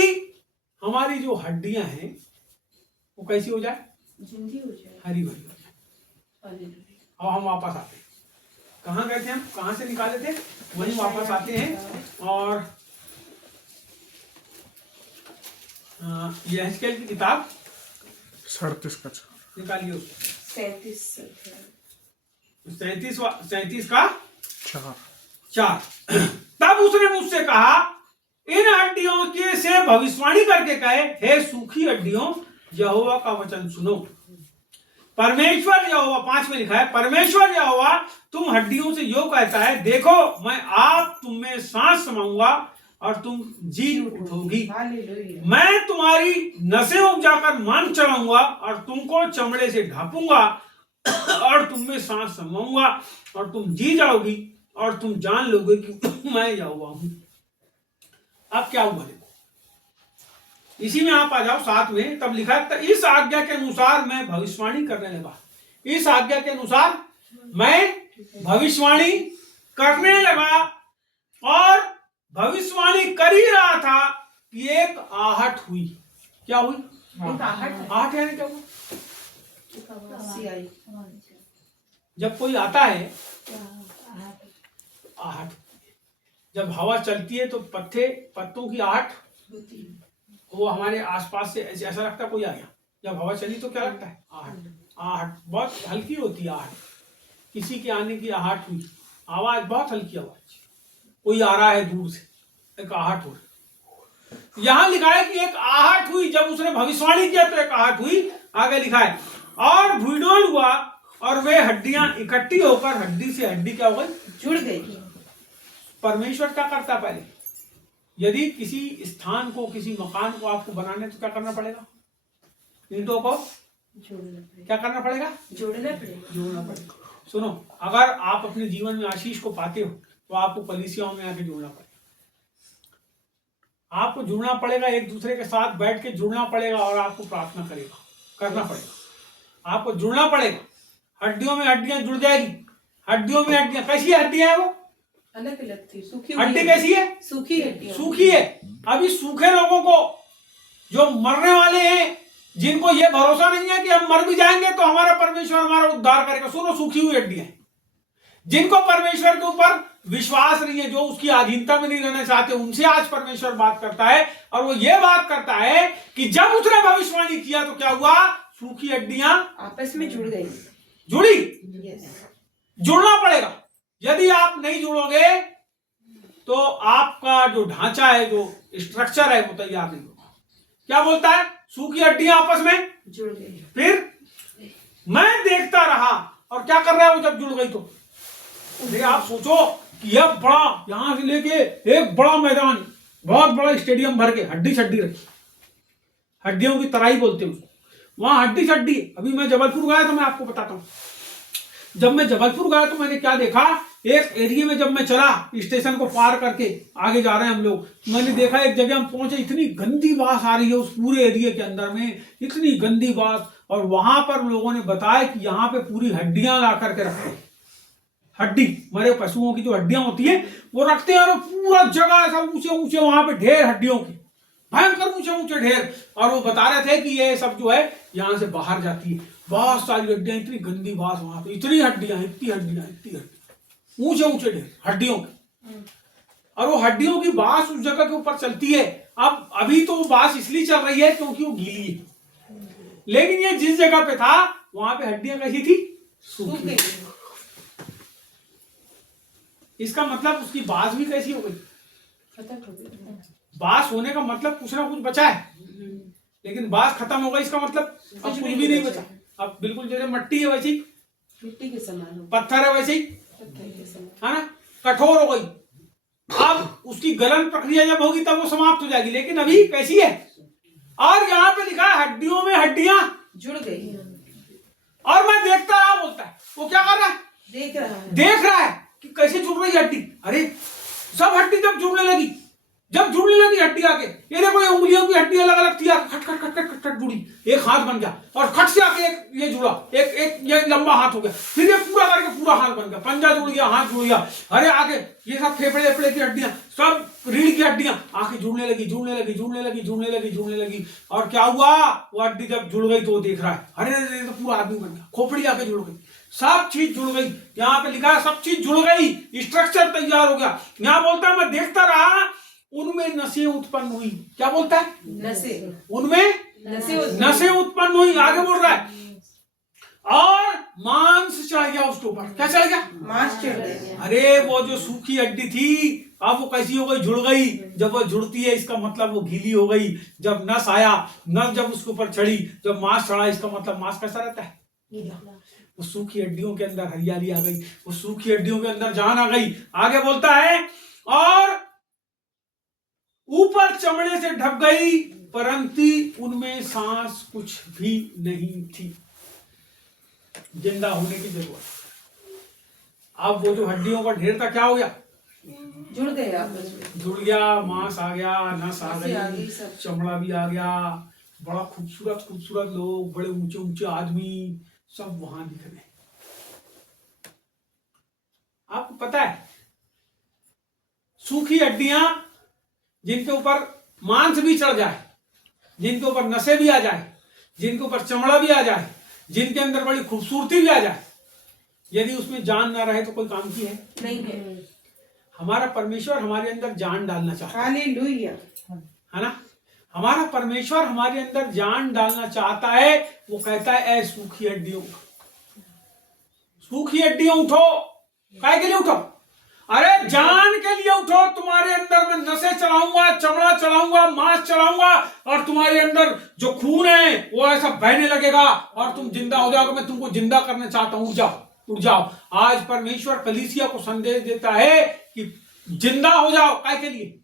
हमारी जो हड्डियां हैं वो कैसी हो जाए? जिंदी हो जाए, हरी भरी हो जाए। और हम वापस आते हैं। कहाँ गए थे हम? कहाँ से निकाले थे? वहीं वापस आते हैं। और यहेजकेल की किताब 37 का निकालिए उसको। 37 का 4। तब उसने मुझसे कहा, इन हड्डियों के से भविष्यवाणी करके कहे, हे सूखी हड्डियों, यहोवा का वचन सुनो। परमेश्वर यहोवा, 5 में लिखा है, परमेश्वर यहोवा तुम हड्डियों से यो कहता है, देखो मैं आप तुम में सांस समाऊंगा और तुम जी उठोगी। मैं तुम्हारी नसें उपजाकर मान चढ़ाऊंगा और तुमको चमड़े से ढांपूंगा और तुम में सांस समाऊंगा और तुम जी जाओगी और तुम जान लोगे कि मैं यहोवा हूं। अब क्या हुआ देखो, इसी में आप आ जाओ 7 में। तब लिखा है, इस आज्ञा के अनुसार मैं भविष्यवाणी करने लगा। इस आज्ञा के अनुसार मैं भविष्यवाणी करने लगा और भविष्यवाणी कर ही रहा था कि एक आहट हुई। क्या हुई? आहट यानी क्या हुआ? जब कोई आता है आहट, जब हवा चलती है तो पत्तों की आहट वो हमारे आसपास से ऐसा लगता है कोई आ गया। जब हवा चली तो क्या लगता है? आहट। आहट बहुत हल्की होती है। आहट, किसी के आने की आहट हुई, आवाज बहुत हल्की आवाज, कोई आ रहा है दूर से, एक आहट हो रही। यहां लिखा है कि एक आहट हुई। जब उसने भविष्यवाणी किया तो एक आहट हुई। आगे लिखा है, और भूडोल हुआ और वे हड्डियां इकट्ठी होकर हड्डी से हड्डी क्या हो गई? जुड़ गई। परमेश्वर क्या करता? पहले यदि किसी स्थान को, किसी मकान को आपको बनाने तो क्या करना पड़ेगा? ईंटों को क्या करना पड़ेगा? जोड़ना पड़ेगा। सुनो, अगर आप अपने जीवन में आशीष को पाते हो तो आपको कलीसियाओं में आके जुड़ना पड़ेगा। आपको जुड़ना पड़ेगा, एक दूसरे के साथ बैठ के जुड़ना पड़ेगा और आपको प्रार्थना करना पड़ेगा। आपको जुड़ना पड़ेगा। हड्डियों में हड्डियां जुड़ जाएगी। हड्डियों में हड्डियां, कैसी हड्डियां है वो? अलग अलग थी। सूखी हड्डी कैसी है? सूखी हड्डी। सूखी है। अभी सूखे लोगों को, जो मरने वाले हैं, जिनको ये भरोसा नहीं है कि हम मर भी जाएंगे तो हमारा परमेश्वर हमारा उद्धार करेगा, सुनो, सूखी हुई हड्डियां। जिनको परमेश्वर के ऊपर विश्वास नहीं है, जो उसकी अधीनता में नहीं रहना चाहते, उनसे आज परमेश्वर बात करता है। और वो ये बात करता है कि जब उसने भविष्यवाणी किया तो क्या हुआ? सूखी हड्डियां आपस में जुड़ गई। जुड़ी। जुड़ना पड़ेगा। यदि आप नहीं जुड़ोगे तो आपका जो ढांचा है, जो स्ट्रक्चर है, वो तैयार नहीं होगा। क्या बोलता है? सूखी हड्डियां आपस में जुड़ गई। फिर मैं देखता रहा, और क्या कर रहा है वो जब जुड़ गई तो? आप सोचो कि यह बड़ा, यहां से लेके एक बड़ा मैदान, बहुत बड़ा स्टेडियम भर के हड्डी छड्डी रखी, हड्डियों की तराई बोलते हैं, वहां हड्डी छड्डी। अभी मैं जबलपुर गया तो मैं आपको बताता हूँ। जब मैं जबलपुर गया तो मैंने क्या देखा, एक एरिया में जब मैं चला, स्टेशन को पार करके आगे जा रहे हैं हम लोग, मैंने देखा एक जगह हम पहुंचे, इतनी गंदी बास आ रही है उस पूरे एरिया के अंदर में, इतनी गंदी बास। और वहां पर लोगों ने बताया कि यहाँ पे पूरी हड्डियां ला करके रखते हैं। हड्डी, मरे पशुओं की जो हड्डियां होती है वो रखते हैं, और पूरा जगह ऐसा ऊंचे ऊंचे वहां पे ढेर हड्डियों के, भयंकर ऊंचे ऊंचे ढेर। और वो बता रहे थे कि ये सब जो है यहाँ से बाहर जाती है, बहुत सारी हड्डियां, इतनी गंदी बात वहां पे, इतनी हड्डियां, ऊंचे ऊंचे ढेर हड्डियों के। और वो हड्डियों की बास उस जगह के ऊपर चलती है। अब अभी तो वो बास इसलिए चल रही है क्योंकि वो गीली है, लेकिन ये जिस जगह पे था वहां पे हड्डियां कैसी थी? सूखी। इसका मतलब उसकी बास भी कैसी हो गई? खत्म हो गई। बास होने का मतलब कुछ ना कुछ बचा है, लेकिन बास खत्म हो गई, इसका मतलब अब कुछ भी नहीं बचा। अब बिल्कुल जैसे मट्टी है वैसी, मिट्टी के समान, पत्थर है वैसे ही, है ना, कठोर हो गई। अब उसकी गलन प्रक्रिया जब होगी तब वो समाप्त हो जाएगी, लेकिन अभी कैसी है? और यहाँ पे लिखा है हड्डियों में हड्डियां जुड़ गई। और मैं देखता रहा, बोलता है। वो क्या कर रहा है? देख रहा है कि कैसे जुड़ रही हड्डी। अरे सब हड्डी जब जुड़ने लगी हड्डी आके, ये देखो ये उंगलियों की हड्डी अलग अलग थी, खट खट खट खट खट जुड़ी, एक हाथ बन गया, और खट से आके एक ये जुड़ा, एक ये लंबा हाथ हो गया, फिर ये पूरा करके पूरा हाथ बन गया, पंजा जुड़ गया, हाथ जुड़ गया। अरे आगे ये सब फेफड़े की हड्डियां, सब रीढ़ की हड्डियां आके जुड़ने लगी। और क्या हुआ? वो हड्डी जब जुड़ गई तो वो देख रहा है, अरे तो पूरा आदमी बन गया, खोपड़ी आके जुड़ गई, सब चीज जुड़ गई। यहाँ पे लिखा है सब चीज जुड़ गई, स्ट्रक्चर तैयार हो गया। यहाँ बोलता है मैं देखता रहा, उनमें नसें उत्पन्न हुई। क्या बोलता है? नसें। उनमें नसें उत्पन्न हुई। आगे बोल रहा है, और मांस चढ़ गया उसके ऊपर। क्या चढ़ गया? मांस चढ़ गया। अरे वो जो सूखी हड्डी थी अब वो कैसी हो गई? जुड़ गई। जब वो जुड़ती है इसका मतलब वो गीली हो गई। जब नस आया, नस जब उसके ऊपर चढ़ी, जब मांस चढ़ा, इसका मतलब मांस कैसा रहता है? वो सूखी हड्डियों के अंदर हरियाली आ गई, वो सूखी हड्डियों के अंदर जान आ गई। आगे बोलता है और ऊपर चमड़े से ढक गई परंतु उनमें सांस कुछ भी नहीं थी। जिंदा होने की जरूरत। अब वो जो हड्डियों का ढेर था क्या हो गया? जुड़ गए आपस में। जुड़ गया, मांस आ गया, नस आ नसें आ गई, गई, सब। चमड़ा भी आ गया। बड़ा खूबसूरत खूबसूरत लोग, बड़े ऊंचे ऊंचे आदमी सब वहां दिख रहे। आपको पता है सूखी हड्डियां जिनके ऊपर मांस भी चढ़ जाए, जिनके ऊपर नसें भी आ जाए, जिनके ऊपर चमड़ा भी आ जाए, जिनके अंदर बड़ी खूबसूरती भी आ जाए, यदि उसमें जान ना रहे तो कोई काम की है? नहीं है। हमारा परमेश्वर हमारे अंदर जान डालना चाहता है, हालेलुया। है ना? हमारा परमेश्वर हमारे अंदर जान डालना चाहता है। वो कहता है ऐ सूखी हड्डियों, सूखी हड्डियों उठो। काय के लिए उठो? अरे जान के लिए उठो। तुम्हारे अंदर मैं नसें चढ़ाऊंगा, चमड़ा चढ़ाऊंगा, मांस चढ़ाऊंगा और तुम्हारे अंदर जो खून है वो ऐसा बहने लगेगा और तुम जिंदा हो जाओगे। मैं तुमको जिंदा करना चाहता हूं। उठ जाओ, उठ जाओ। आज परमेश्वर कलीसिया को संदेश देता है कि जिंदा हो जाओ। काय के लिए?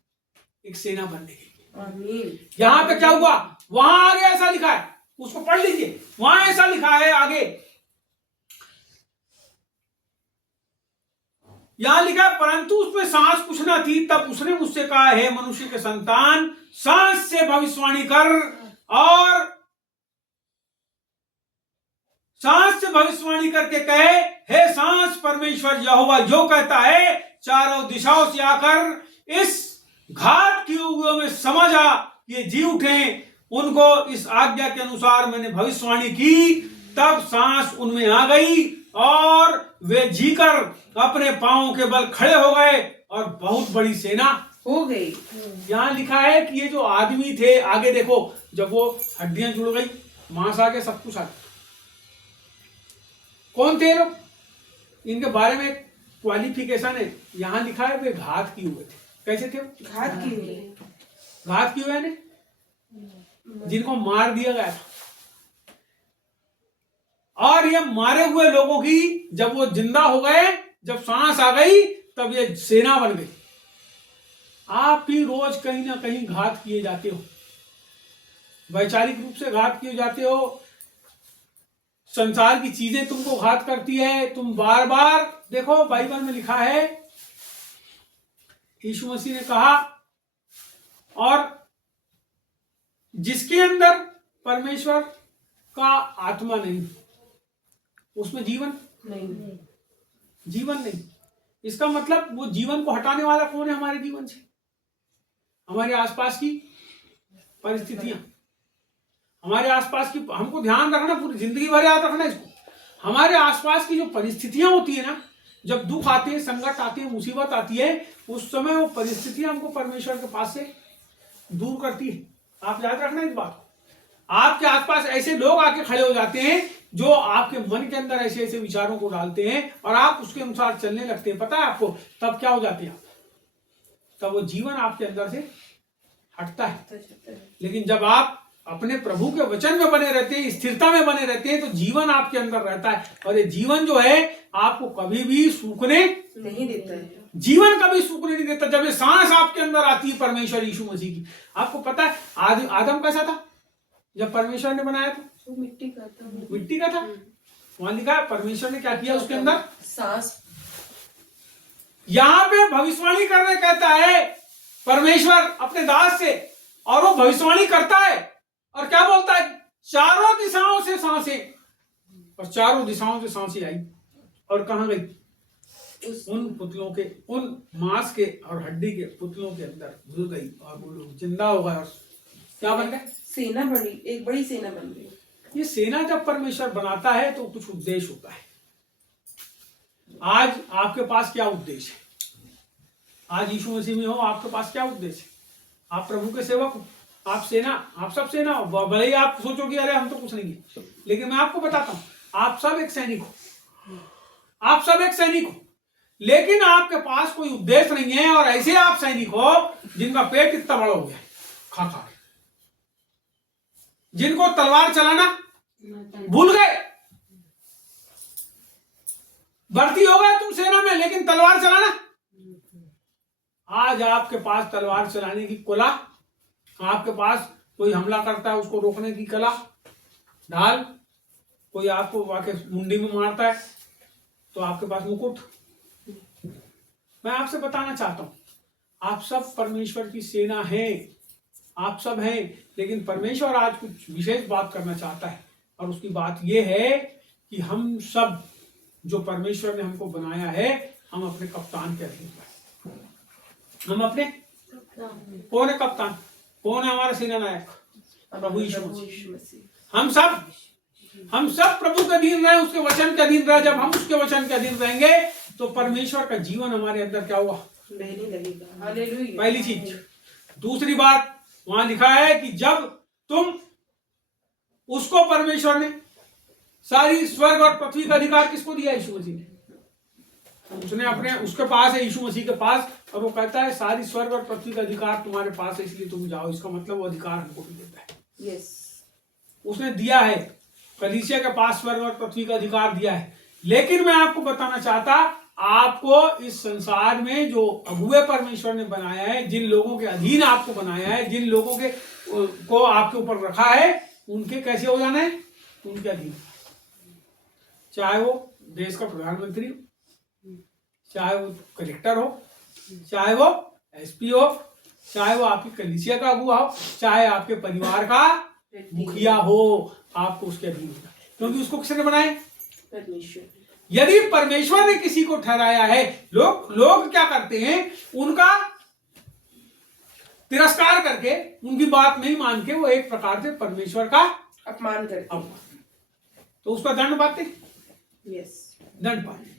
एक सेना बनने के लिए। आमीन। यहां पे क्या हुआ? वहां आगे ऐसा लिखा है, उसको पढ़ लीजिए। वहां ऐसा लिखा है आगे, यहां लिखा है परंतु उसमें सांस कुछ ना थी। तब उसने मुझसे कहा, हे मनुष्य के संतान, सांस से भविष्यवाणी कर और सांस से भविष्यवाणी करके कहे, हे सांस, परमेश्वर यहोवा जो कहता है, चारों दिशाओं से आकर इस घात किए हुए में समझ आ, ये जी उठे। उनको इस आज्ञा के अनुसार मैंने भविष्यवाणी की। तब सांस उनमें आ गई और वे जीकर अपने पांवों के बल खड़े हो गए और बहुत बड़ी सेना हो गई। यहां लिखा है कि ये जो आदमी थे, आगे देखो, जब वो हड्डियां जुड़ गई, मांस आ गया, सब कुछ आ गया। कौन थे लोग? इनके बारे में क्वालिफिकेशन है, यहां लिखा है वे घात किए हुए थे। कैसे थे? घात की हुई। घात किए हुए ने जिनको मार दिया गया था। और ये मारे हुए लोगों की जब वो जिंदा हो गए, जब सांस आ गई, तब ये सेना बन गई। आप भी रोज कहीं ना कहीं घात किए जाते हो, वैचारिक रूप से घात किए जाते हो। संसार की चीजें तुमको घात करती है। तुम बार बार देखो, बाइबल में लिखा है, यीशु मसीह ने कहा, और जिसके अंदर परमेश्वर का आत्मा नहीं, उसमें जीवन नहीं। जीवन नहीं। इसका मतलब वो जीवन को हटाने वाला कौन है हमारे जीवन से? हमारे आसपास की परिस्थितियां, हमारे आसपास की, हमको ध्यान रखना, पूरी जिंदगी भर याद रखना इसको। हमारे आसपास की जो परिस्थितियां होती है ना, जब दुख आते हैं, संकट आते हैं, मुसीबत आती है, उस समय वो परिस्थितियां हमको परमेश्वर के पास से दूर करती है। आप याद रखना इस बात को। आपके आसपास ऐसे लोग आके खड़े हो जाते हैं जो आपके मन के अंदर ऐसे ऐसे विचारों को डालते हैं और आप उसके अनुसार चलने लगते हैं। पता है आपको तब क्या हो जाते हैं? तब वो जीवन आपके अंदर से हटता है। लेकिन जब आप अपने प्रभु के वचन में बने रहते हैं, स्थिरता में बने रहते हैं, तो जीवन आपके अंदर रहता है। और ये जीवन जो है आपको कभी भी सूखने नहीं देता है। जीवन कभी सूखने नहीं देता। जब ये सांस आपके अंदर आती है परमेश्वर यीशु मसीह की, आपको पता है आदम कैसा था जब परमेश्वर ने बनाया था? वो मिट्टी का था। मिट्टी का था। वहां लिखा है परमेश्वर ने क्या किया उसके अंदर? सांस। यहां पे भविष्यवाणी करने कहता है परमेश्वर अपने दास से, और वो भविष्यवाणी करता है और क्या बोलता है? चारों दिशाओं से सांसें, और चारों दिशाओं से सांसें आई और कहां गई? उन पुतलों के, उन मांस के और हड्डी के पुतलों के अंदर घुस गई और वो लोग जिंदा हो गए। और क्या बन गए? सेना बड़ी, एक बड़ी सेना बन गई। ये सेना जब परमेश्वर बनाता है तो कुछ उद्देश्य होता है। आज आपके पास क्या उद्देश्य है? आज यीशु मसीह में हो, आपके पास क्या उद्देश्य है? आप प्रभु के सेवक हो, आप सेना, आप सब सेना हो। भले ही आप सोचो कि अरे हम तो कुछ नहीं है, लेकिन मैं आपको बताता हूं आप सब एक सैनिक हो, आप सब एक सैनिक हो, लेकिन आपके पास कोई उद्देश्य नहीं है और ऐसे आप सैनिक हो जिनका पेट इतना बड़ा हो गया खा खा के, जिनको तलवार चलाना भूल गए। भर्ती हो गए तुम सेना में, लेकिन तलवार चलाना, आज आपके पास तलवार चलाने की कला, आपके पास कोई हमला करता है उसको रोकने की कला, ढाल, कोई आपको वाके मुंडी में मारता है तो आपके पास मुकुट। मैं आपसे बताना चाहता हूं आप सब परमेश्वर की सेना है, आप सब हैं, लेकिन परमेश्वर आज कुछ विशेष बात करना चाहता है और उसकी बात यह है कि हम सब जो परमेश्वर ने हमको बनाया है, हम अपने कप्तान के अधीन हैं। हम अपने, कौन है कप्तान, कौन है हमारा सेना नायक, प्रभु यीशु मसीह। हम सब प्रभु के अधीन रहे, उसके वचन के अधीन रहे। जब हम उसके वचन के अधीन रहेंगे तो परमेश्वर का जीवन हमारे अंदर क्या हुआ, बहने लगेगा। हालेलुया। पहली चीज। दूसरी बात वहां लिखा है कि जब तुम उसको, परमेश्वर ने सारी स्वर्ग और पृथ्वी का अधिकार किसको दिया, यीशु मसीह ने। उसने अपने, उसके पास है, यीशु मसीह के पास, और वो कहता है सारी स्वर्ग और पृथ्वी का अधिकार तुम्हारे पास है, इसलिए तुम जाओ। इसका मतलब वो अधिकार हमको भी देता है। यस, उसने दिया है, कलीसिया के पास स्वर्ग और पृथ्वी का अधिकार दिया है। लेकिन मैं आपको बताना चाहता, आपको इस संसार में जो अगुए परमेश्वर ने बनाया है, जिन लोगों के अधीन आपको बनाया है, जिन लोगों के को आपके ऊपर रखा है, उनके कैसे हो जाना है, उनके अधीन। चाहे वो देश का प्रधानमंत्री हो, चाहे वो कलेक्टर हो, चाहे वो एसपी हो, चाहे वो आपकी कलीसिया का अगुआ हो, चाहे आपके परिवार का मुखिया हो, आपको उसके अधीन होना, क्योंकि उसको किसने बनाया, परमेश्वर। यदि परमेश्वर ने किसी को ठहराया है, लोग क्या करते हैं, उनका तिरस्कार करके, उनकी बात नहीं मान के, वो एक प्रकार से परमेश्वर का अपमान करते हैं। तो उसका दंड पाते, यस, दंड पाते।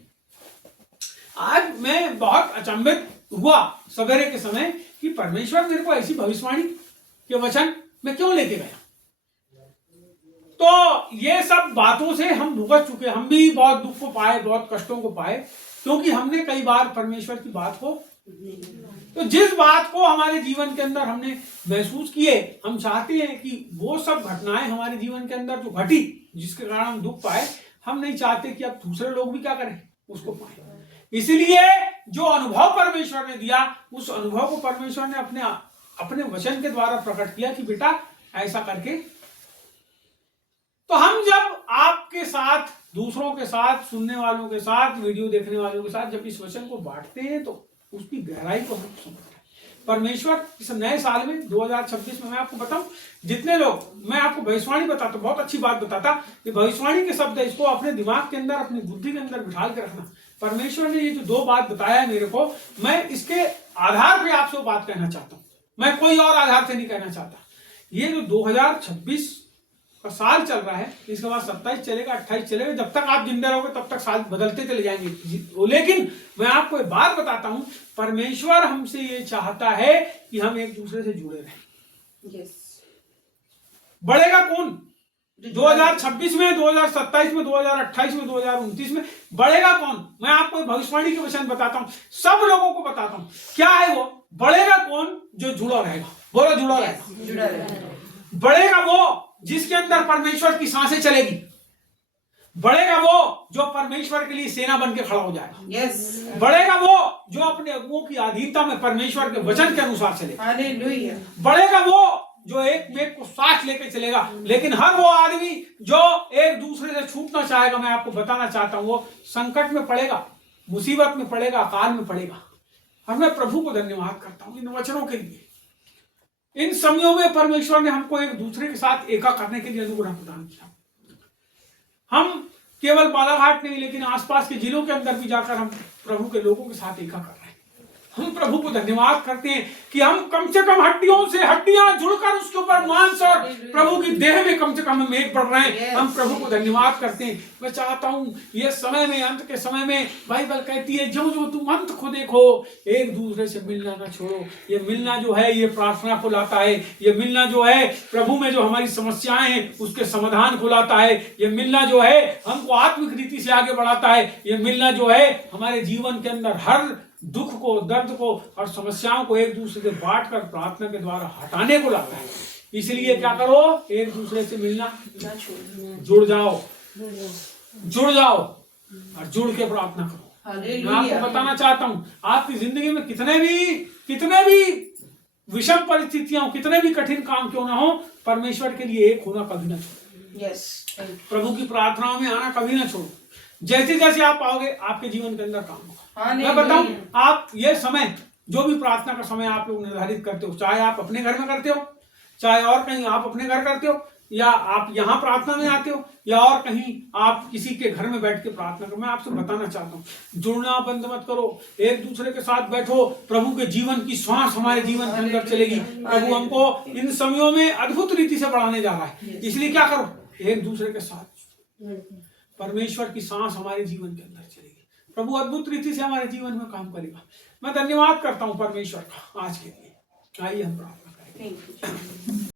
आज मैं बहुत अचंभित हुआ सवेरे के समय कि परमेश्वर मेरे को ऐसी भविष्यवाणी के वचन में क्यों लेके गया। तो ये सब बातों से हम भुगत चुके, हम भी बहुत दुख को पाए, बहुत कष्टों को पाए, क्योंकि हमने कई बार परमेश्वर की बात को, तो जिस बात को हमारे जीवन के अंदर हमने महसूस किए, हम चाहते हैं कि वो सब घटनाएं हमारे जीवन के अंदर जो घटी, जिसके कारण हम दुख पाए, हम नहीं चाहते कि अब दूसरे लोग भी क्या करें, उसको पाए। इसलिए जो अनुभव परमेश्वर ने दिया, उस अनुभव को परमेश्वर ने अपने वचन के द्वारा प्रकट किया कि बेटा ऐसा करके। तो हम जब आपके साथ, दूसरों के साथ, सुनने वालों के साथ, वीडियो देखने वालों के साथ जब इस वचन को बांटते हैं तो उसकी गहराई को हम समझते हैं। परमेश्वर इस नए साल में 2026 में, मैं आपको बताऊं, जितने लोग, मैं आपको भविष्यवाणी बताता, बहुत अच्छी बात बताता, कि भविष्यवाणी के शब्द है, इसको अपने दिमाग के अंदर, अपनी बुद्धि के अंदर बिठा के रखना। परमेश्वर ने ये जो 2 बात बताया है मेरे को, मैं इसके आधार पे आपसे वो बात कहना चाहता हूँ, मैं कोई और आधार से नहीं कहना चाहता। ये जो 2026 का साल चल रहा है, इसके बाद 27 चलेगा, 28 चलेगा, जब तक आप जिंदा रहोगे तब तक साल बदलते चले जाएंगे। लेकिन मैं आपको एक बात बताता हूं, परमेश्वर हमसे ये चाहता है कि हम एक दूसरे से जुड़े रहें। यस। बढ़ेगा कौन 2026 में, 2027 में, 2028 में, 2029 में बढ़ेगा कौन? मैं आपको भविष्यवाणी के वचन बताता हूं, सब लोगों को बताता हूं, क्या है वो बढ़ेगा कौन? जो जुड़ा रहेगा। बोलो, जुड़ा रहेगा। जुड़ा रहेगा। बढ़ेगा वो जिसके अंदर परमेश्वर की सांसें चलेगी। बढ़ेगा वो जो परमेश्वर के लिए सेना बन के खड़ा हो जाएगा। यस। बढ़ेगा वो जो अपने अगुओं की अधीनता में परमेश्वर के वचन के अनुसार चलेगा। हालेलुया। बढ़ेगा वो जो एक मेक को साथ लेके चलेगा। लेकिन हर वो आदमी जो एक दूसरे से छूटना चाहेगा, मैं आपको बताना चाहता हूं, वो संकट में पड़ेगा, मुसीबत में पड़ेगा, अकाल में पड़ेगा। और मैं प्रभु को धन्यवाद करता हूं इन वचनों के लिए। इन समयों में परमेश्वर ने हमको एक दूसरे के साथ एका करने के लिए अनुग्रह प्रदान किया। हम केवल बालाघाट नहीं, लेकिन आसपास के जिलों के अंदर भी जाकर हम प्रभु के लोगों के साथ एका कर रहे हैं। हम प्रभु को धन्यवाद करते हैं कि हम कम से कम हड्डियां जुड़कर उसके ऊपर मांस और प्रभु की देह में कम से कम हम एक बढ़ रहे हैं। हम प्रभु को धन्यवाद करते हैं। मैं चाहता हूँ ये समय में, अंत के समय में, बाइबल कहती है जो जो तुम अंत को देखो, एक दूसरे से मिलना ना छोड़ो। ये मिलना जो है ये प्रार्थना को लाता है। ये मिलना जो है प्रभु में जो हमारी समस्याएं हैं उसके समाधान को लाता है। ये मिलना जो है हमको आत्मिक रीति से आगे बढ़ाता है। ये मिलना जो है हमारे जीवन के अंदर हर दुख को, दर्द को और समस्याओं को एक दूसरे से बांट कर प्रार्थना के द्वारा हटाने को लाता है। इसलिए क्या करो, एक दूसरे से मिलना जुड़ जाओ और जुड़ के प्रार्थना करो। मैं आपको बताना चाहता हूं, आपकी जिंदगी में कितने भी विषम परिस्थितियां, कितने भी कठिन काम क्यों ना हो, परमेश्वर के लिए एक होना कभी ना छोड़ो। प्रभु की प्रार्थनाओं में आना कभी ना छोड़ो। जैसे जैसे आप आओगे आपके जीवन के अंदर काम होगा। मैं बताऊं, आप ये समय, जो भी प्रार्थना का समय आप लोग निर्धारित करते हो, चाहे आप अपने घर में करते हो, चाहे और कहीं आप अपने घर करते हो, या आप यहाँ प्रार्थना में आते हो, या और कहीं आप किसी के घर में बैठ के प्रार्थना करो, मैं आपसे बताना चाहता हूँ, जुड़ना बंद मत करो। एक दूसरे के साथ बैठो। प्रभु के जीवन की श्वास हमारे जीवन के अंदर चलेगी। प्रभु हमको इन समयों में अद्भुत रीति से बढ़ाने जा रहा है। इसलिए क्या करो, एक दूसरे के साथ परमेश्वर की सांस हमारे जीवन के अंदर चलेगी। प्रभु अद्भुत रीति से हमारे जीवन में काम करेगा। मैं धन्यवाद करता हूँ परमेश्वर का आज के लिए। आइए हम प्रार्थना करें।